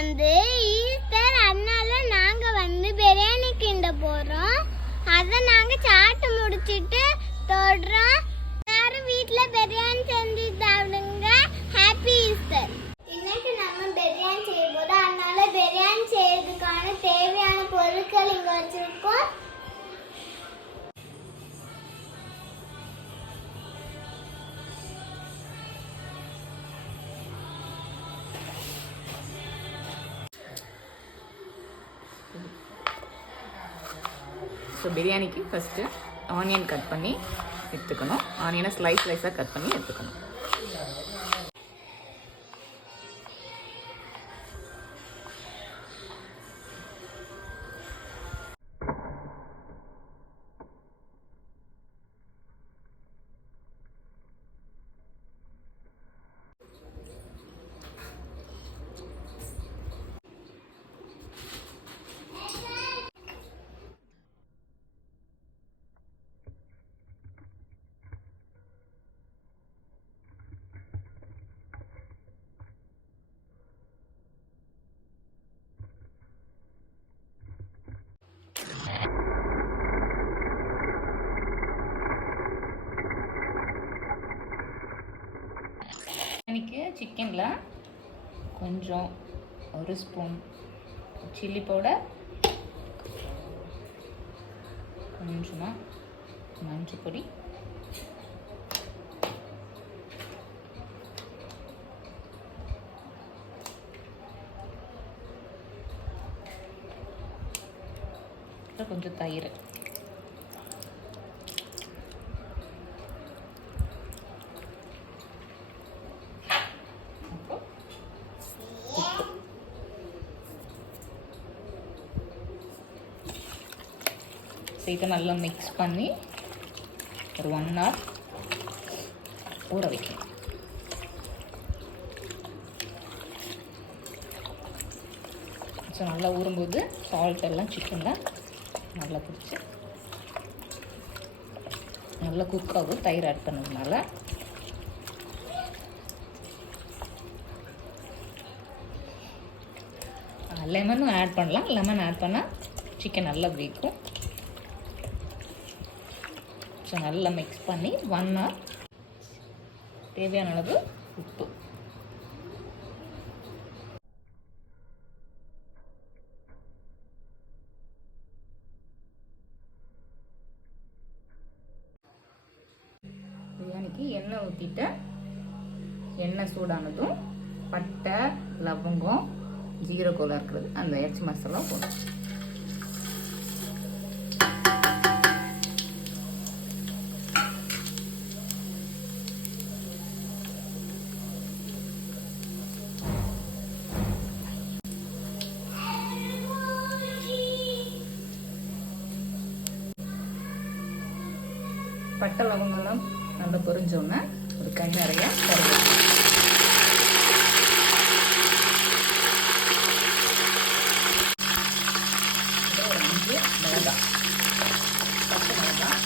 வந்து ஈஸ்டர், அதனால நாங்க வந்து பிரியாணி கிண்ட போறோம். அதை நாங்க சாப்பிட்டு முடிச்சிட்டு தொடறோம். எல்லாரும் வீட்டுல பிரியாணி செஞ்சு சாப்பிடுங்க. Happy Easter. இன்னைக்கு நம்ம பிரியாணி செய்ய போறோம். அதனால பிரியாணி செய்யறதுக்கான தேவையான பொருட்கள் இங்க வச்சிருக்கோம். ஸோ பிரியாணிக்கு ஃபஸ்ட்டு ஆனியன் கட் பண்ணி எடுத்துக்கணும். ஆனியனை ஸ்லைஸாக கட் பண்ணி எடுத்துக்கணும். இன்னைக்கு சிக்கனில் கொஞ்சம் 1 ஸ்பூன் சில்லி பவுடர், கொஞ்சமாக மஞ்சள் பொடி, கொஞ்சம் தயிர், இதை நல்லா மிக்ஸ் பண்ணி ஒரு 1 hour ஊற வைக்கணும். ஸோ நல்லா ஊறும்போது சால்ட் எல்லாம் சிக்கனில் நல்லா பிடிச்சி நல்லா குக் ஆகும் தயிர் ஆட் பண்ணதுனால. லெமனும் ஆட் பண்ணலாம். லெமன் ஆட் பண்ணால் சிக்கன் நல்லா வேகும். ஸோ நல்லா மிக்ஸ் பண்ணி 1 hour தேவையான அளவு உப்பு, பிரியாணிக்கு எண்ணெய் ஊற்றிட்டு எண்ணெய் சூடானதும் பட்டை, லவங்கம், ஜீரகம் இருக்கிறது அந்த இறைச்சி மசாலா போடும். பட்டை லவங்கெல்லாம் நல்லா பொரிஞ்சோன்னா ஒரு கை நிறைய கருவேப்பிலை, ஒரு 5 மிளகாய், பச்சை மிளகாய்,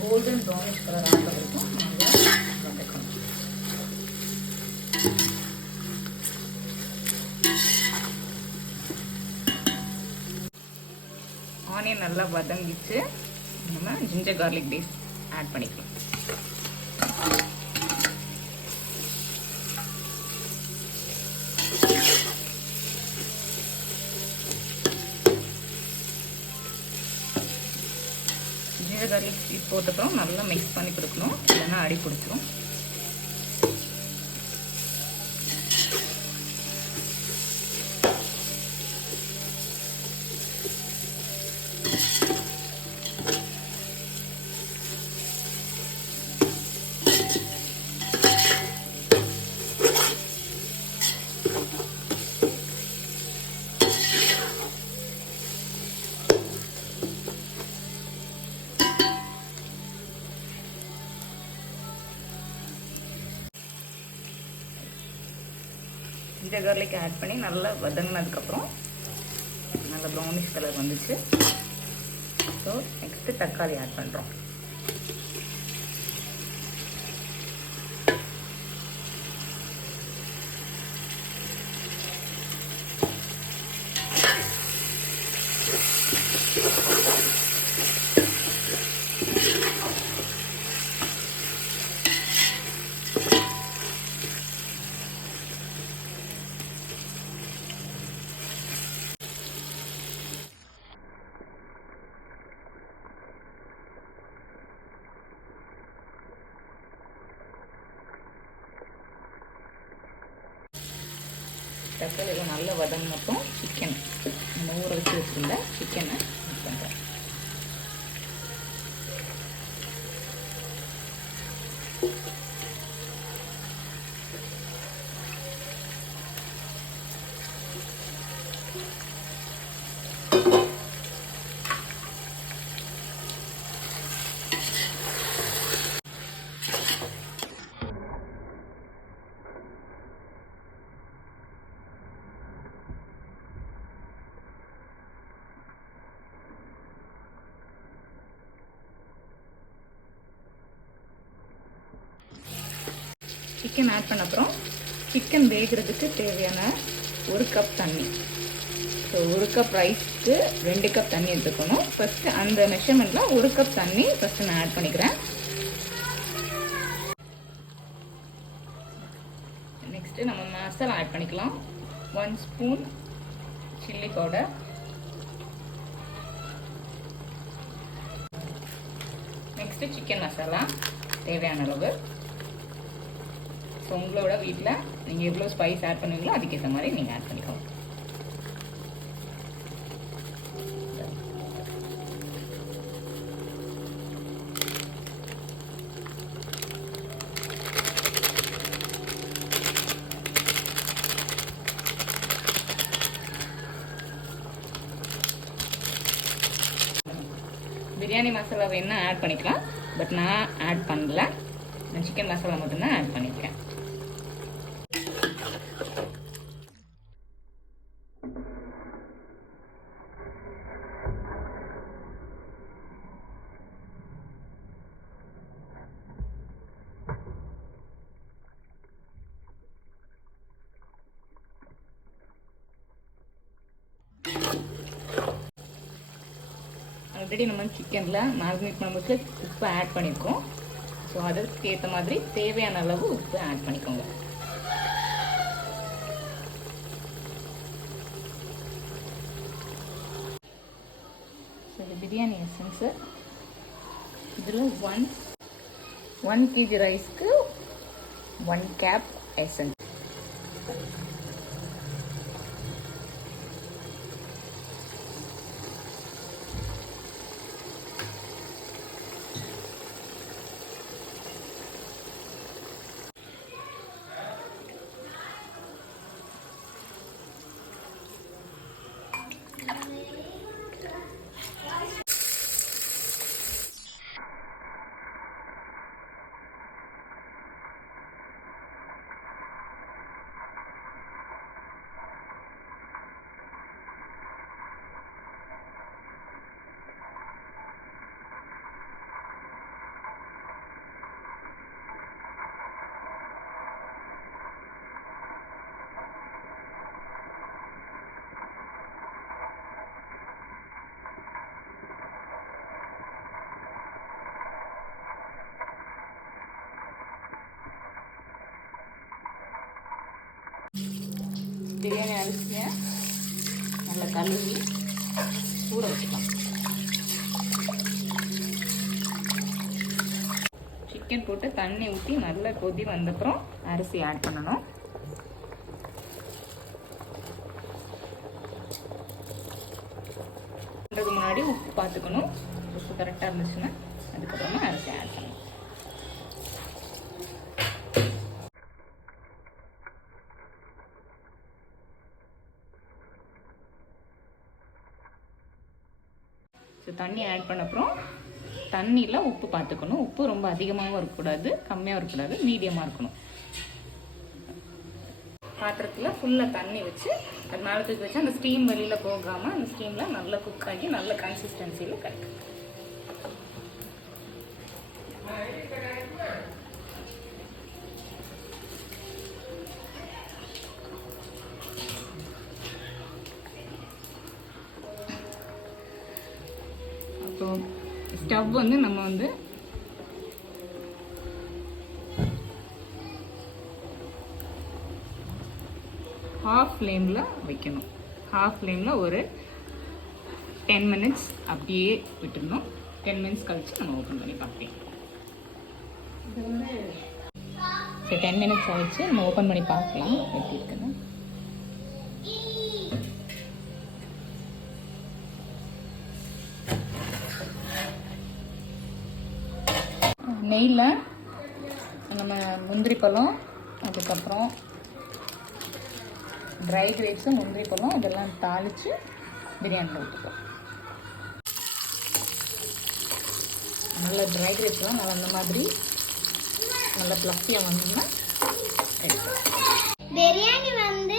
கோல்டன் ப்ரௌனிஷ் கலர் ஆகிற வரைக்கும் நல்லா வதக்கணும். ஆனியன் நல்லா வதங்கிச்சு. நம்ம ஜிஞ்சர் கார்லிக் பேஸ்ட் ஆட் பண்ணிக்கலாம். ஜிஞ்சர் கார்லிக் பேஸ்ட் போட்டப்புறம் நல்லா மிக்ஸ் பண்ணி கொடுக்கணும், இல்லைன்னா அடி பிடிச்சிரும். ஜிஞ்சர் கார்லிக் ஆட் பண்ணி நல்லா வதங்கினதுக்கப்புறம் நல்லா ப்ரௌனிஷ் கலர் வந்துச்சு. ஸோ நெக்ஸ்ட்டு தக்காளி ஆட் பண்ணுறோம். தக்காளியில் நல்லா வதங்கினப்புறம் சிக்கன் நம்ம ஊற வச்சு வச்சுருந்த சிக்கனை மிக்ஸ் பண்ணுறேன். சிக்கன் ஆட் பண்ண அப்புறம் சிக்கன் வேகிறதுக்கு தேவையான 1 கப் தண்ணி. ஸோ 1 கப் ரைஸ்க்கு 2 கப் தண்ணி எடுத்துக்கணும். ஃபஸ்ட்டு அந்த மெஷர்மெண்ட்டில் 1 கப் தண்ணி ஃபஸ்ட்டு நான் ஆட் பண்ணிக்கிறேன். நெக்ஸ்ட்டு நம்ம மசாலா ஆட் பண்ணிக்கலாம். 1 spoon chilli powder, next chicken masala தேவையான அளவு. ஸோ உங்களோட வீட்டில் நீங்கள் எவ்வளோ ஸ்பைஸ் ஆட் பண்ணுவீங்களோ அதுக்கேற்ற மாதிரி நீங்கள் ஆட் பண்ணிக்கோங்க. பிரியாணி மசாலா வேணால் ஆட் பண்ணிக்கலாம், பட் நான் ஆட் பண்ணல. நான் சிக்கன் மசாலா மட்டும்தான் ஆட் பண்ணியிருக்கேன். ஆல்ரெடி நம்ம சிக்கனில் மேரினேட் பண்ணும்போது உப்பு ஆட் பண்ணியிருக்கோம். ஸோ அதுக்கு ஏற்ற மாதிரி தேவையான அளவு உப்பு ஆட் பண்ணிக்கோங்க. ஸோ இது பிரியாணி எசன்ஸு. இதில் 1 kg ரைஸ்க்கு 1 கேப் எசன்ஸ். பிரியாணி அரிசியை நல்லா கழுவி ஊற வச்சுக்கலாம். சிக்கன் போட்டு தண்ணி ஊற்றி நல்லா கொதி வந்தப்புறம் அரிசி ஆட் பண்ணணும். அதுக்கு முன்னாடி உப்பு பார்த்துக்கணும். உப்பு கரெக்டாக இருந்துச்சுன்னா அதுக்கப்புறமா அரிசி ஆட் பண்ணணும். ஸோ தண்ணி ஆட் பண்ண அப்புறம் தண்ணியில் உப்பு பார்த்துக்கணும். உப்பு ரொம்ப அதிகமாகவும் இருக்கக்கூடாது, கம்மியாக இருக்கக்கூடாது, மீடியமாக இருக்கணும். பாத்திரத்தில் ஃபுல்லாக தண்ணி வச்சு அது மேலே தூக்கி வச்சு அந்த ஸ்டீம் வெளியில் போகாமல் அந்த ஸ்டீமில் நல்லா குக் ஆகி நல்ல கன்சிஸ்டன்சியில் கிடைக்கும். ஸோ ஸ்டவ் வந்து நம்ம வந்து ஹாஃப் ஃப்ளேமில் வைக்கணும். ஹாஃப் ஃப்ளேமில் ஒரு 10 மினிட்ஸ் அப்படியே விட்டுருந்தோம். 10 மினிட்ஸ் கழிச்சு நம்ம ஓப்பன் பண்ணி பார்க்கலாம். சரி 10 மினிட்ஸ் ஆகிடுச்சு, நம்ம ஓப்பன் பண்ணி பார்க்கலாம் எப்படி இருக்குன்னு. நெய்யில் நம்ம முந்திரி பழம், அதுக்கப்புறம் ட்ரை கிரேப்ஸு, முந்திரி பழம் இதெல்லாம் தாளித்து பிரியாணியில் ஊற்றிக்கலாம். நல்ல ட்ரை கிரேப்ஸ்லாம் நல்லா அந்த மாதிரி நல்லா ஃப்ளஃபியாக வந்தோம்னா பிரியாணி வந்து